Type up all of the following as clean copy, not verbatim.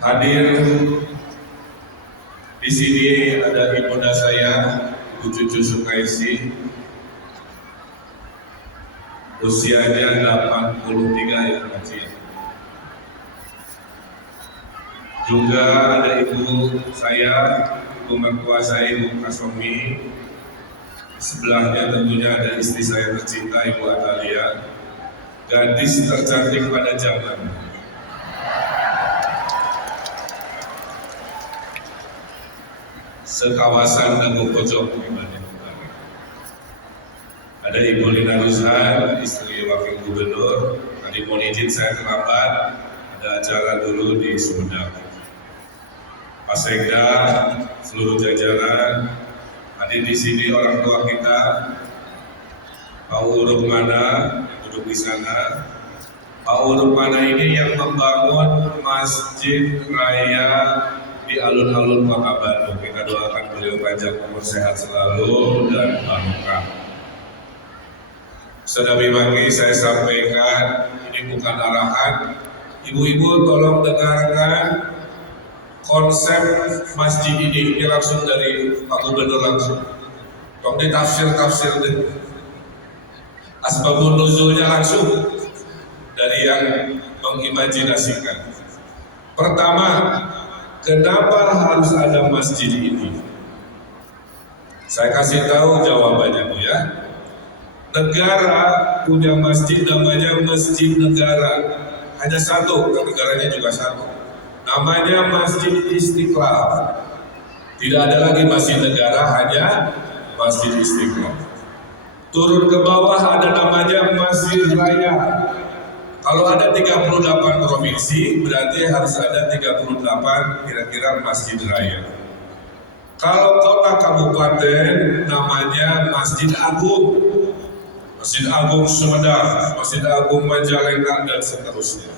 Hadir di sini ada ibunda saya, Ibu Cucu Sukaisi, usianya 83 ya kecil. Juga ada ibu saya, ibu mertua saya, Ibu Kasomi. Sebelahnya tentunya ada istri saya tercinta, Ibu Atalia, gadis tercantik pada zaman. Sekawasan Dago Pojok ada Ibu Lina Rushan, istri Wakil Gubernur. Tadi mohon izin saya terlambat, ada acara dulu di Sumedang. Pak Sekda, seluruh jajaran, hadir di sini orang tua kita, Pak Urukmana yang duduk di sana. Pak Urukmana ini yang membangun Masjid Raya di alun-alun Kota Bandung. Kita doakan beliau panjang umur, sehat selalu dan barokah. Saudara Bimaki, saya sampaikan ini bukan arahan. Ibu-ibu tolong dengarkan konsep masjid ini langsung dari Pak Gubernur langsung. Tolong ditafsir deh. Asbabun nuzulnya langsung dari yang mengimajinasikan. Pertama, kenapa harus ada masjid ini? Saya kasih tahu jawabannya Bu ya. Negara punya masjid namanya Masjid Negara. Hanya satu, negaranya juga satu. Namanya Masjid Istiqlal. Tidak ada lagi masjid negara, hanya Masjid Istiqlal. Turun ke bawah ada namanya Masjid Raya. Kalau ada 38 provinsi, berarti harus ada 38 kira-kira masjid raya. Kalau kota kabupaten, namanya Masjid Agung. Masjid Agung Sumedang, Masjid Agung Majalengka, dan seterusnya.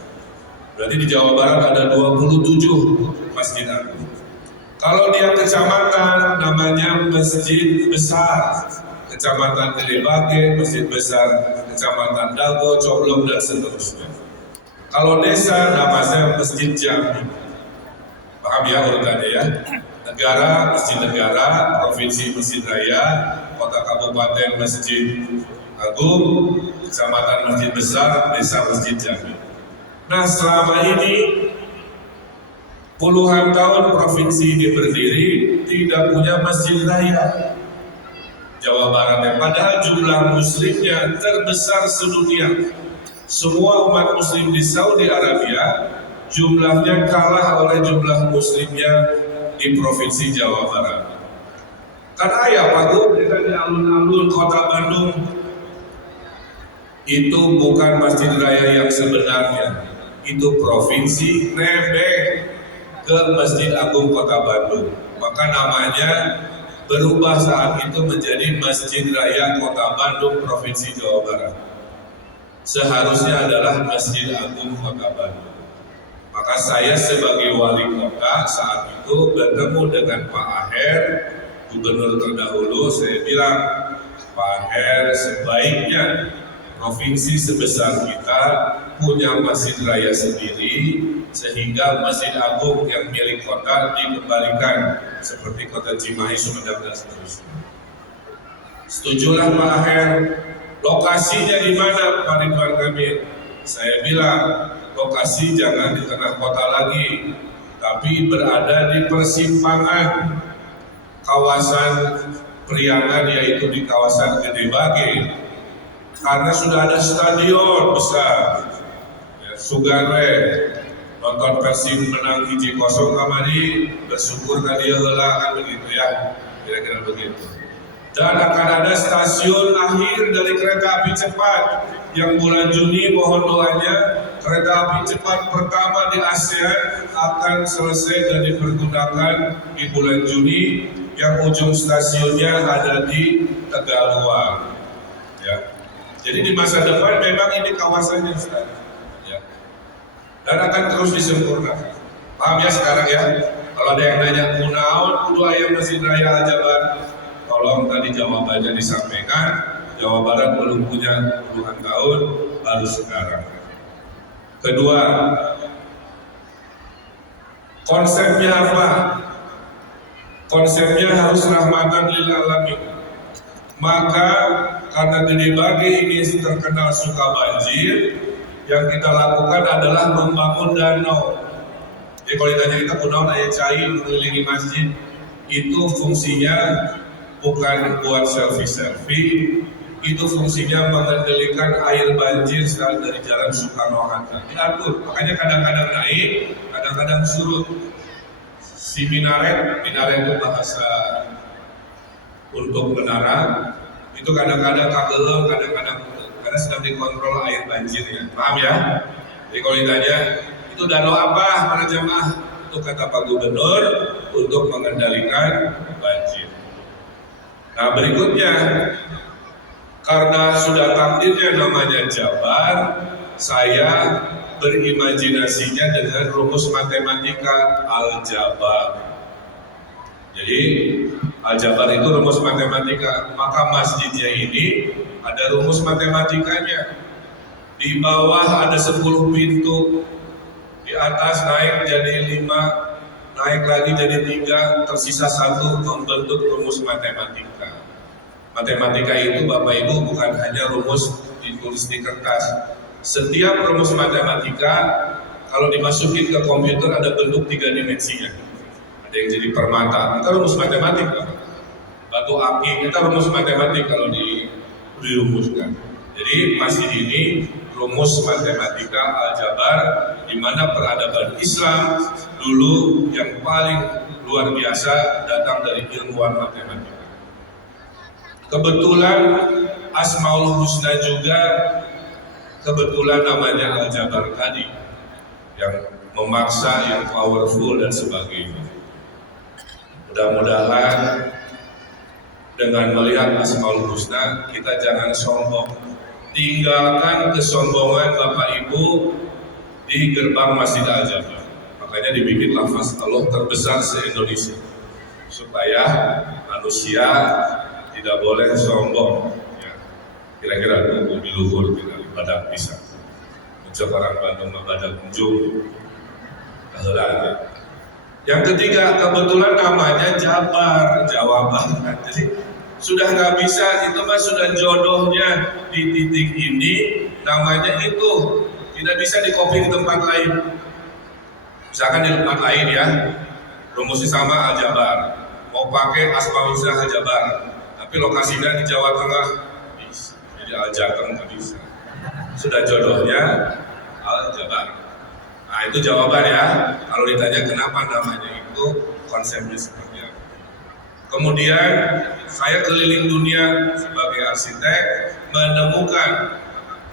Berarti di Jawa Barat ada 27 Masjid Agung. Kalau dia kecamatan, namanya Masjid Besar. Kecamatan Gedebage, Masjid Besar, Kecamatan Dago, Coblong, dan seterusnya. Kalau desa, namanya Masjid Jami. Paham ya urutannya ya? Negara, Masjid Negara, Provinsi Masjid Raya, Kota Kabupaten Masjid Agung, Kecamatan Masjid Besar, Desa Masjid Jami. Nah, selama ini puluhan tahun provinsi ini berdiri tidak punya masjid raya. Jawa Barat yang padahal jumlah muslimnya terbesar sedunia. Semua umat muslim di Saudi Arabia jumlahnya kalah oleh jumlah muslimnya di provinsi Jawa Barat. Karena ya Pak Gub, kita di alun-alun Kota Bandung itu bukan masjid raya yang sebenarnya. Itu provinsi nebeng ke Masjid Agung Kota Bandung. Maka namanya berubah saat itu menjadi Masjid Raya Kota Bandung Provinsi Jawa Barat. Seharusnya adalah Masjid Agung Kota Bandung. Maka saya sebagai wali kota saat itu bertemu dengan Pak Aher, gubernur terdahulu. Saya bilang, Pak Aher, sebaiknya provinsi sebesar kita punya masjid raya sendiri, sehingga Masjid Agung yang milik kota dikembalikan seperti Kota Cimahi, Sumedang, dan seterusnya. Setujulah Pak Aher. Lokasinya di mana Pak Ridwan Kamil? Saya bilang lokasi jangan di tengah kota lagi, tapi berada di persimpangan kawasan Priangan, yaitu di kawasan Gedebage. Karena sudah ada stadion besar, ya, Sugarwe, nonton Persib menang 1-0 kamari, bersyukur tadi heula begitu ya, kira-kira begitu. Dan akan ada stasiun akhir dari kereta api cepat yang bulan Juni, mohon doanya, kereta api cepat pertama di ASEAN akan selesai dan dipergunakan di bulan Juni, yang ujung stasiunnya ada di Tegaluar. Ya. Jadi di masa depan memang ini kawasannya Ustaz, ya. Dan akan terus disempurnakan. Paham ya sekarang ya? Kalau ada yang nanya kunaon kudu aya Masjid Raya Al-Jabar, tolong tadi jawabannya disampaikan. Jawa Barat belum punya puluhan tahun, baru sekarang. Kedua, Konsepnya apa? Konsepnya harus rahmatan lil alamin. Maka karena Gede Bage ini terkenal suka banjir, yang kita lakukan adalah membangun danau. Jadi kalau ditanya kita kunaon aya cai mengelilingi masjid, itu fungsinya bukan buat selfie-selfie, itu fungsinya mengendalikan air banjir dari Jalan Soekarno-Hatta. Diatur, makanya kadang-kadang naik, kadang-kadang surut. Si minaret itu bahasa untuk menara, itu kadang-kadang kagelem, kadang-kadang karena sedang dikontrol air banjirnya. Paham ya? Jadi kalau ditanya, itu danau apa para jamaah? Itu kata Pak Gubernur untuk mengendalikan banjir. Nah berikutnya, karena sudah takdirnya namanya Jabar, saya berimajinasinya dengan rumus matematika Aljabar. Jadi Aljabar itu rumus matematika, maka masjidnya ini ada rumus matematikanya. Di bawah ada 10 pintu, di atas naik jadi 5, naik lagi jadi 3, tersisa 1, membentuk rumus matematika. Matematika itu Bapak Ibu bukan hanya rumus ditulis di kertas. Setiap rumus matematika kalau dimasukin ke komputer ada bentuk 3 dimensinya. Ada yang jadi permata, itu rumus matematik. Batu akik, itu rumus matematik kalau dirumuskan. Jadi masjid ini rumus matematika Aljabar, di mana peradaban Islam dulu yang paling luar biasa datang dari ilmuwan matematika. Kebetulan Asmaul Husna juga kebetulan namanya Aljabar tadi, yang memaksa, yang powerful dan sebagainya. Mudah-mudahan dengan melihat Asmaul Husna kita jangan sombong. Tinggalkan kesombongan Bapak Ibu di gerbang Masjid Aljabar. Makanya dibikin lafaz Allah terbesar se-Indonesia, supaya manusia tidak boleh sombong. Ya. Kira-kira lebih luhur kita badak bisa. Mencoba orang Bandung badak unjung. Kehelaan. Yang ketiga, kebetulan namanya Jabar, Jawa Barat. Jadi sudah nggak bisa, itu mah sudah jodohnya di titik ini, namanya itu tidak bisa dikopi di tempat lain. Misalkan di tempat lain ya, rumusnya sama Aljabar, mau pakai Asmaul Husna Aljabar, tapi lokasinya di Jawa Tengah, bisa. Jadi Aljateng nggak bisa. Sudah jodohnya Aljabar. Nah itu jawaban ya, kalau ditanya kenapa namanya itu, konsepnya seperti apa. Kemudian saya keliling dunia sebagai arsitek, menemukan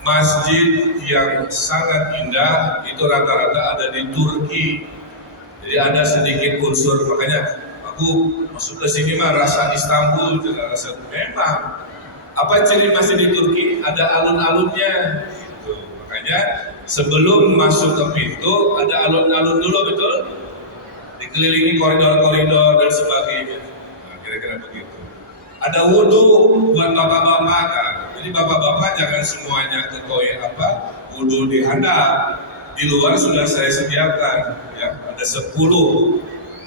masjid yang sangat indah, itu rata-rata ada di Turki. Jadi ada sedikit unsur, makanya aku masuk ke sini mah rasa Istanbul, rasa memang. Apa ciri masjid di Turki? Ada alun-alunnya. Gitu. Makanya sebelum masuk ke pintu ada alun-alun dulu, betul? Dikelilingi koridor-koridor dan sebagainya. Nah, kira-kira begitu. Ada wudhu buat bapak-bapak. Kan? Jadi bapak-bapak jangan semuanya ke toilet wudhu di handap. Di luar sudah saya sediakan. Ya, ada 10.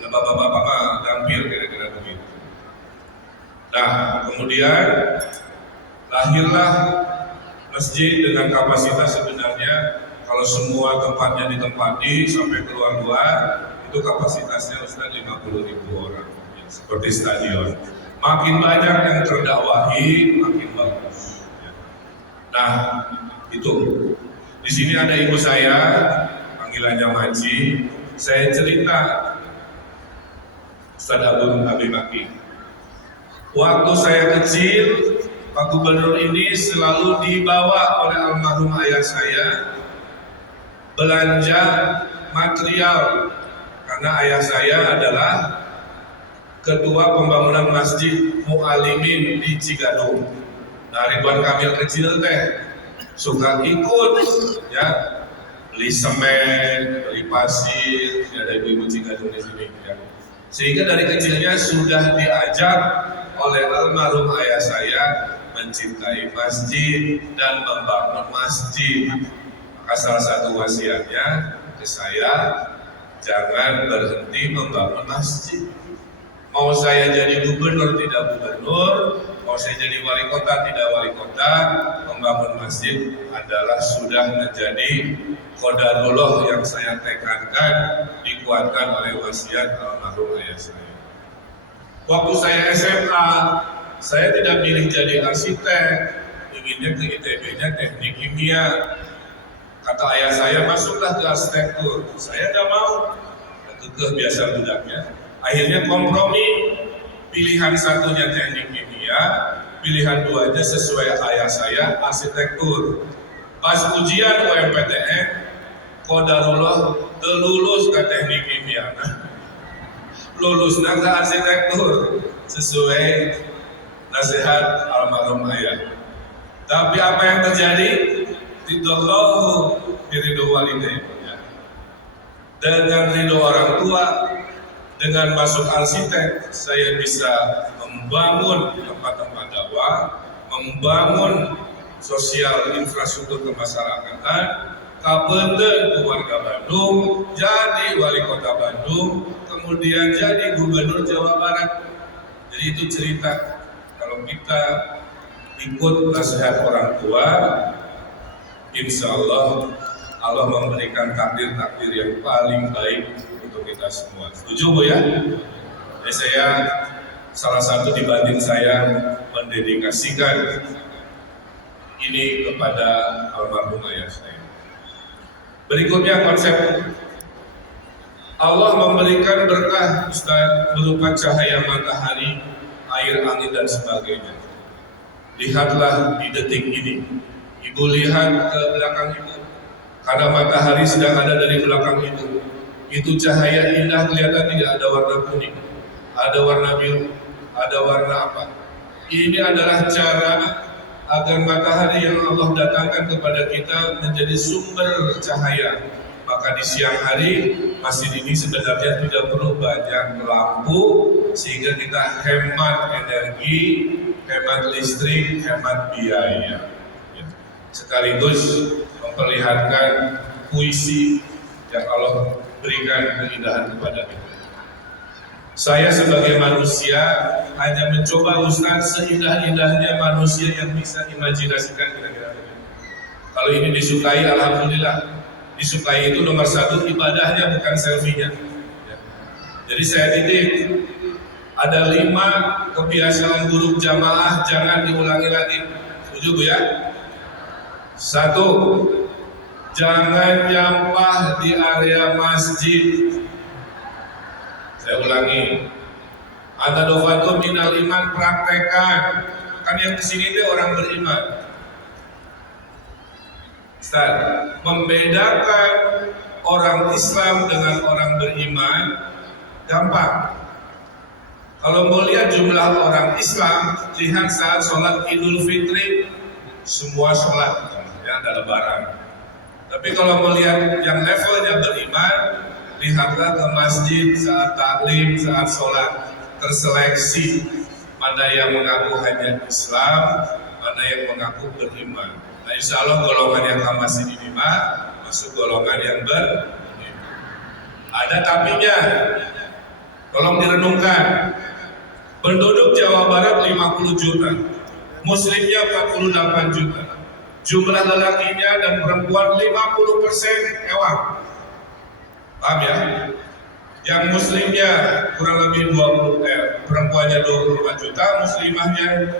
Nah, bapak-bapak tampil kira-kira begitu. Nah, kemudian lahirlah masjid dengan kapasitas sebenarnya kalau semua tempatnya ditempati sampai keluar-luar itu kapasitasnya Ustaz 50.000 orang, ya, seperti stadion. Makin banyak yang terdakwahi, makin bagus. Ya. Nah, itu di sini ada ibu saya, panggilannya Maji. Saya cerita Ustaz Agung Abi Maki. Waktu saya kecil, Pak Gubernur ini selalu dibawa oleh almarhum ayah saya belanja material, karena ayah saya adalah ketua pembangunan masjid Mu'alimin di Cigadung. Nah, Ridwan Kamil kecil suka ikut ya, beli semen, beli pasir, ya, ada ibu-ibu Cigadung di sini ya. Sehingga dari kecilnya sudah diajak oleh almarhum ayah saya mencintai masjid dan membangun masjid. Maka salah satu wasiatnya ke saya, jangan berhenti membangun masjid. Mau saya jadi gubernur tidak gubernur, mau saya jadi wali kota tidak wali kota, membangun masjid adalah sudah menjadi qadarullah yang saya tekankan, dikuatkan oleh wasiat almarhum ayah saya. Waktu saya SMA, saya tidak pilih jadi arsitek, inginnya ke ITB-nya teknik kimia. Kata ayah saya, masuklah ke arsitektur. Saya tidak mau, kekeh biasa budaknya. Akhirnya kompromi, pilihan satunya teknik kimia, pilihan duanya sesuai ayah saya arsitektur. Pas ujian UMPTN, qadarullah terlulus ke teknik kimia, lulusnya ke arsitektur sesuai nasihat almarhum ayah. Tapi apa yang terjadi? Ridallahu biridho walidain. Dengan ridho orang tua, dengan masuk arsitek, saya bisa membangun tempat-tempat dakwah, membangun sosial infrastruktur kemasyarakatan, kabenden keluarga Bandung, jadi wali kota Bandung, kemudian jadi gubernur Jawa Barat. Jadi itu cerita, kalau kita ikut nasihat orang tua, insya Allah Allah memberikan takdir-takdir yang paling baik untuk kita semua. Setuju Bu ya? Jadi saya salah satu di batin saya mendedikasikan ini kepada almarhum ayah saya. Berikutnya konsep Allah memberikan berkah Ustaz berupa cahaya matahari, air, angin dan sebagainya. Lihatlah di detik ini. Ibu lihat ke belakang ibu. Karena matahari sedang ada dari belakang itu. Itu cahaya indah kelihatan tidak ada warna kuning, ada warna biru, ada warna apa. Ini adalah cara agar matahari yang Allah datangkan kepada kita menjadi sumber cahaya. Maka di siang hari masjid ini sebenarnya tidak perlu banyak lampu sehingga kita hemat energi, hemat listrik, hemat biaya. Sekaligus memperlihatkan puisi yang Allah berikan keindahan kepada kita. Saya sebagai manusia hanya mencoba Ustaz seindah-indahnya manusia yang bisa imajinasikan kira-kira. Kalau ini disukai, alhamdulillah. Disukai itu nomor satu, ibadahnya bukan selfie-nya. Jadi saya titip, ada 5 kebiasaan buruk jamaah jangan diulangi lagi. Setuju Bu ya? 1, jangan nyampah di area masjid. Saya ulangi, Atadofatu minal iman, praktekan. Kan yang kesini itu orang beriman. Ustaz, membedakan orang Islam dengan orang beriman gampang. Kalau mau lihat jumlah orang Islam, lihat saat sholat Idul Fitri, semua sholat, ya ada lebaran. Tapi kalau melihat yang levelnya beriman, lihatlah ke masjid saat taklim, saat sholat, terseleksi mana yang mengaku hanya Islam, mana yang mengaku beriman. Nah insya Allah golongan yang ke masjid ini masuk golongan yang beriman. Ada tapinya, tolong direnungkan. Penduduk Jawa Barat 50 juta, Muslimnya 48 juta. Jumlah lelakinya dan perempuan 50% ewang. Paham ya? Yang muslimnya kurang lebih 20, perempuannya 24 juta, muslimahnya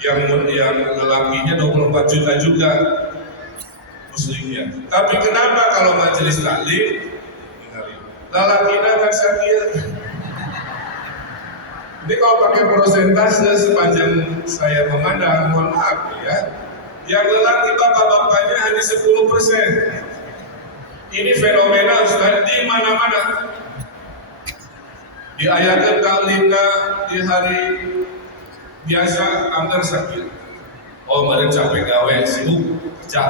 yang lelakinya 24 juta juga muslimnya. Tapi kenapa kalau majelis taklim lelakinya kan sakit? Jadi kalau pakai persentase sepanjang saya memandang, mohon maaf ya, yang lelaki bapak-bapaknya hanya 10%. Ini fenomena Ustaz di mana-mana. Diayatkan taklimna di hari biasa anggar sakit. Oh, mereka capek gawe, sibuk kerja,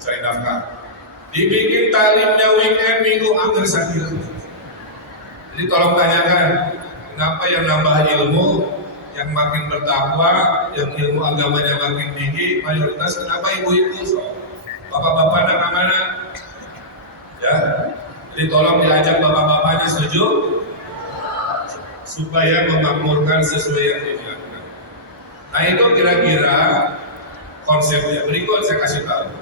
cari nafkah. Dibikin taklimnya weekend minggu anggar sakit. Jadi tolong tanyakan, kenapa yang nambah ilmu, yang makin bertakwa, yang ilmu agamanya makin tinggi, mayoritas kenapa ibu-ibu? Bapak-bapak anak-anak, ya, Jadi tolong diajak bapak-bapaknya, setuju? Supaya memakmurkan sesuai yang diinginkan. Nah itu kira-kira konsepnya. Berikut saya kasih tahu.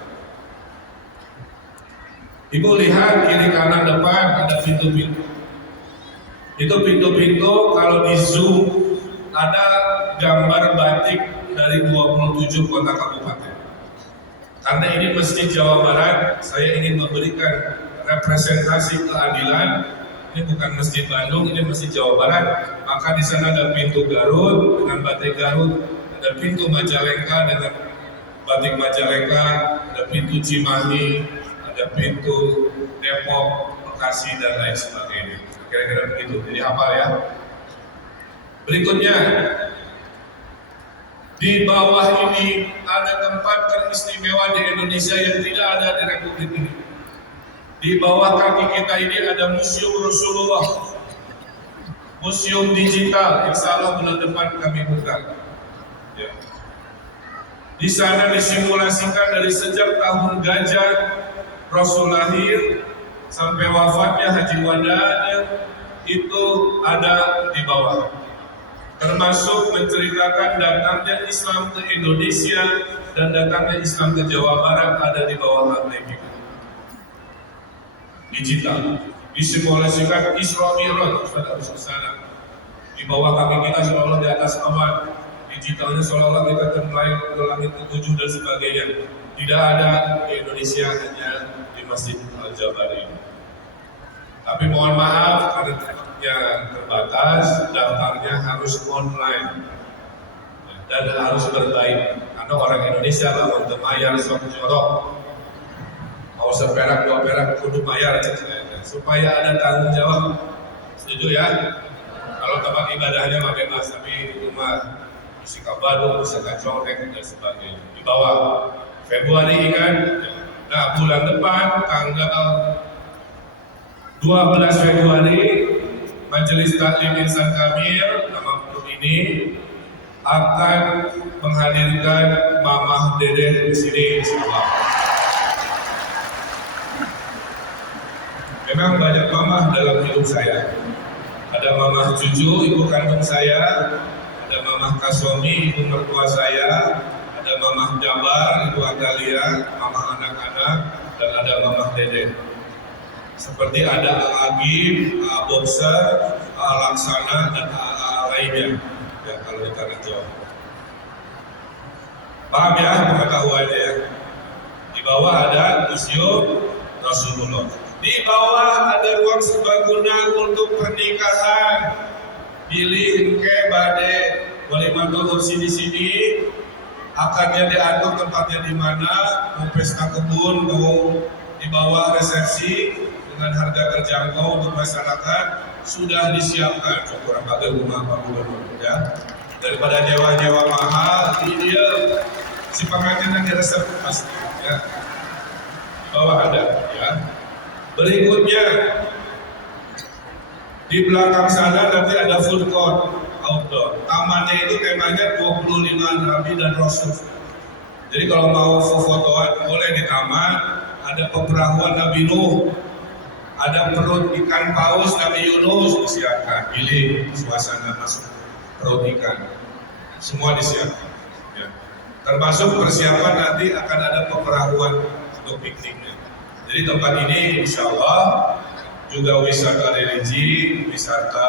Ibu lihat kiri kanan depan ada pintu-pintu. Itu pintu-pintu kalau di zoom ada gambar batik dari 27 kota kabupaten. Karena ini Masjid Jawa Barat, saya ingin memberikan representasi keadilan. Ini bukan Masjid Bandung, ini Masjid Jawa Barat. Maka di sana ada pintu Garut dengan batik Garut, ada pintu Majalengka dengan batik Majalengka, ada pintu Cimahi, ada pintu Depok, Bekasi dan lain sebagainya. Kira-kira begitu. Jadi hafal ya. Berikutnya, di bawah ini ada tempat teristimewa di Indonesia yang tidak ada di Republik ini. Di bawah kaki kita ini ada Museum Rasulullah, museum digital. Insya Allah bulan depan kami buka. Ya. Di sana disimulasikan dari sejak tahun gajah Rasul lahir sampai wafatnya haji wadanya itu ada di bawah. Termasuk menceritakan datangnya Islam ke Indonesia dan datangnya Islam ke Jawa Barat ada di bawah lantai kita. Digital, disimulasikan Isra Mi'raj pada ke sana. Di bawah kaki kita seolah di atas awan. Digitalnya seolah kita termelayang ke langit ke-7 dan sebagainya. Tidak ada di Indonesia, hanya di Masjid Al-Jabar ini. Tapi mohon maaf karena tempatnya terbatas, daftarnya harus online dan harus berbaik. Karena orang Indonesia lah untuk mayar sok jorok, mau seperak dua perak kudu mayar, supaya ada tanggung jawab. Setuju ya? Kalau tempat ibadahnya mah bebas, tapi di rumah bisa kabadu, bisa kacorek dan sebagainya. Di bawah Februari ingat, nah bulan depan tanggal 12 Februari Majelis Taklim Insan Kamil nama grup ini akan menghadirkan Mamah Dede di sini insyaallah. Memang banyak mamah dalam hidup saya. Ada mamah Cucu, ibu kandung saya, ada mamah Kasomi, ibu mertua saya, ada mamah Jabar, ibu Atalia, mamah anak-anak, dan ada mamah Dede. Seperti ada Agib, Bokser, Laksana, dan lainnya ya, kalau di tanah Jawa. Paham ya pengetahuannya ya? Di bawah ada Museum Rasulullah. Di bawah ada ruang serbaguna untuk pernikahan. Pilih ke bade walimatul ursi di sini. Akarnya diatur tempatnya di mana, mau pesta kebun, mau di bawah resepsi dengan harga terjangkau untuk masyarakat sudah disiapkan. Cukup pakai rumah Pak Gubernur ya. Daripada nyewa-nyewa mahal, ini dia si pengantin yang diresep pasti ya. Di bawah ada ya. Berikutnya di belakang sana nanti ada food court outdoor. Tamannya itu temanya 25 Nabi dan Rasul. Jadi kalau mau fotoan boleh di taman. Ada peperahuan Nabi Nuh, ada perut ikan paus Nabi Yunus disiapkan. Pilih suasana masuk perut ikan, semua disiapkan. Ya. Termasuk persiapan nanti akan ada peperahuan untuk pikniknya. Jadi tempat ini insya Allah juga wisata religi, wisata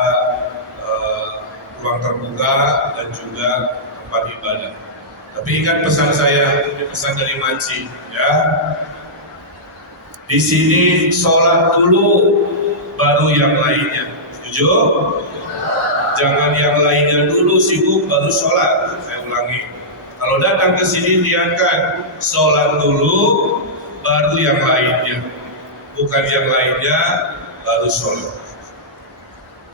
ruang terbuka dan juga tempat ibadah. Tapi ingat pesan saya, ini pesan dari Maci, ya. Di sini sholat dulu, baru yang lainnya. Setuju? Jangan yang lainnya dulu sibuk baru sholat. Saya ulangi. Kalau datang ke sini niatkan sholat dulu, baru yang lainnya. Bukan yang lainnya, baru sholat.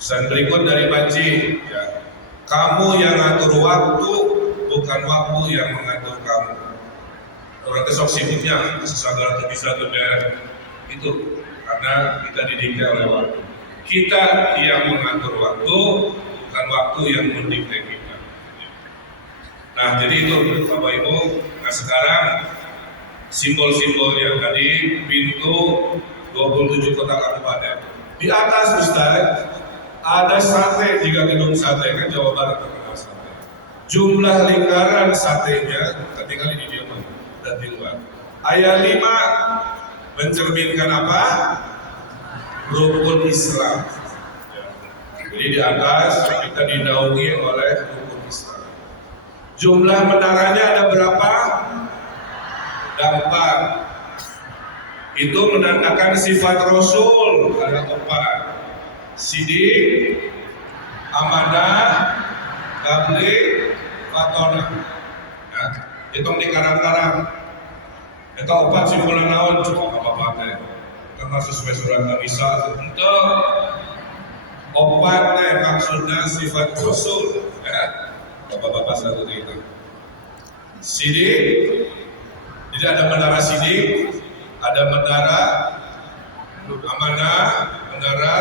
Pesan berikut dari Maci, ya. Kamu yang ngatur waktu, bukan waktu yang mengatur kamu. Orang kesok sibuknya, sesadar bisa benar itu karena kita didikte oleh waktu. Kita yang mengatur waktu, bukan waktu yang mendikte kita. Nah, jadi itu Bapak Ibu. Nah sekarang simbol-simbol yang tadi pintu 27 kota kabupaten. Di atas Ustaz ada sate, 3 gedung sate, kan Jawa Barat terkenal sate. Jumlah lingkaran satenya ketinggalan di dia dan di luar. Ayat 5 mencerminkan apa? Rukun Islam. Jadi di atas kita dinaungi oleh rukun Islam. Jumlah menaranya ada berapa? Ada 4. Itu menandakan sifat Rasul, ada 4. Sidik, amanah, tabligh, fatonah. Ya, hitung di karang-karang. Itu 4 simpulan naon cuma apa-apa teh. Karena sesuai surat An-Nisa untuk 4 teh maksudnya sifat Rasul. Ya, bapak-bapak satu itu. Sidik, jadi ada menara sidik, ada menara amanah, menara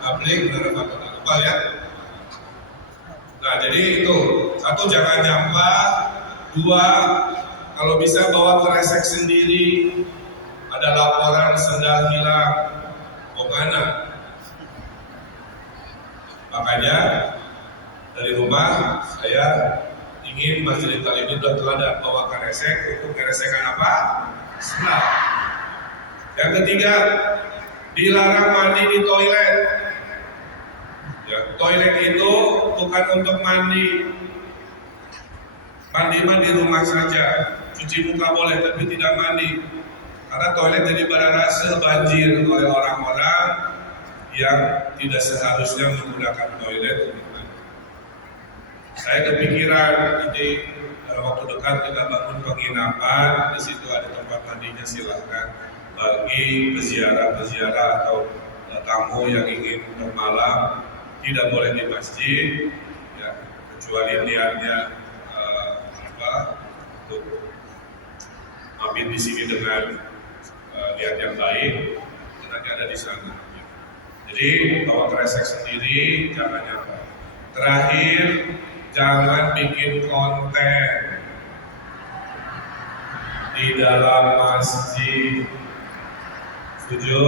tabligh, menara fatonah. Lupa ya. Nah jadi itu, 1 jangan nyampah, 2 kalau bisa bawa kresek sendiri, ada laporan sendal hilang, mau mana? Makanya dari rumah saya ingin Masjid Talimin dan teladan bawa kresek untuk meresekan apa? Sendal. Yang ketiga, dilarang mandi di toilet. Ya, toilet itu bukan untuk mandi. Mandi di rumah saja, cuci muka boleh tapi tidak mandi. Karena toilet jadi berasa banjir oleh orang-orang yang tidak seharusnya menggunakan toilet. Saya kepikiran ini dalam waktu dekat kita bangun penginapan, di situ ada tempat mandinya, silahkan bagi peziarah atau tamu yang ingin bermalam tidak boleh di masjid, ya, kecuali niatnya untuk mampir di sini dengan niat yang baik, nanti ada di sana. Jadi bawa kresek sendiri, jangan nyampe. Terakhir, jangan bikin konten di dalam masjid. Setuju?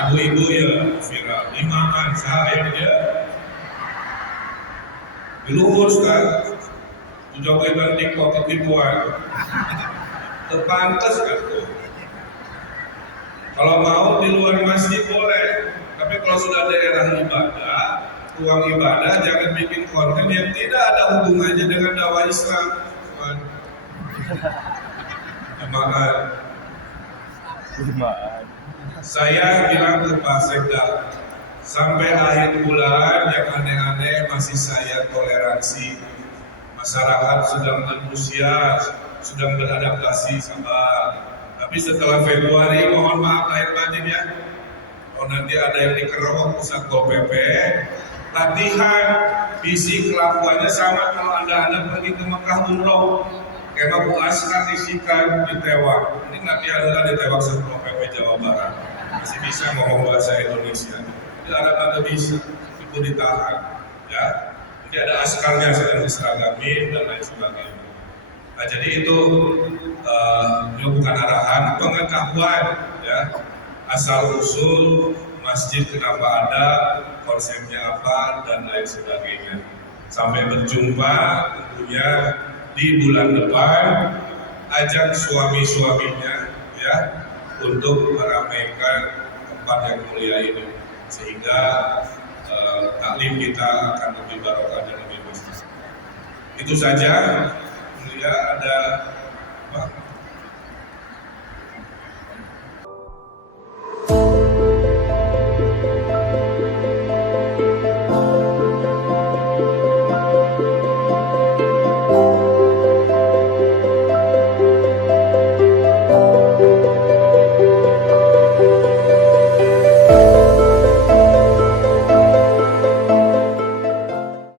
Ibu-ibu ya viral, imaman saya dia. Dilurus kan? Jokowi banding kok ketipuan, terpantas kan tuh. Kalau mau di luar masjid boleh, tapi kalau sudah daerah ibadah, ruang ibadah jangan bikin konten yang tidak ada hubungannya dengan dakwah Islam. Jemaah. Saya bilang ke Pak Sekda, sampai akhir bulan yang aneh-aneh masih saya toleransi. Masyarakat sedang antusias, sedang beradaptasi, sabar. Tapi setelah Februari, mohon maaf lahir batin ya. Kalau nanti ada yang dikerok pusat Pol PP, latihan, visi kelakuannya sama kalau Anda pergi ke Mekah umroh. Kema Bu Asrar isikan ditewak. Ini latihan adalah ditewak Pol PP Jawa Barat. Masih bisa ngomong bahasa Indonesia. Tidak ada bisa, itu ditahan. Ya. Jadi ada askarnya sedang diseragamin dan lain sebagainya. Nah jadi itu bukan arahan, pengetahuan ya, asal usul masjid kenapa ada, konsepnya apa dan lain sebagainya. Sampai berjumpa tentunya di bulan depan, ajak suami-suaminya ya untuk meramaikan tempat yang mulia ini sehingga taklim kita akan lebih barokah dan lebih bagus. Itu saja. Kemudian ada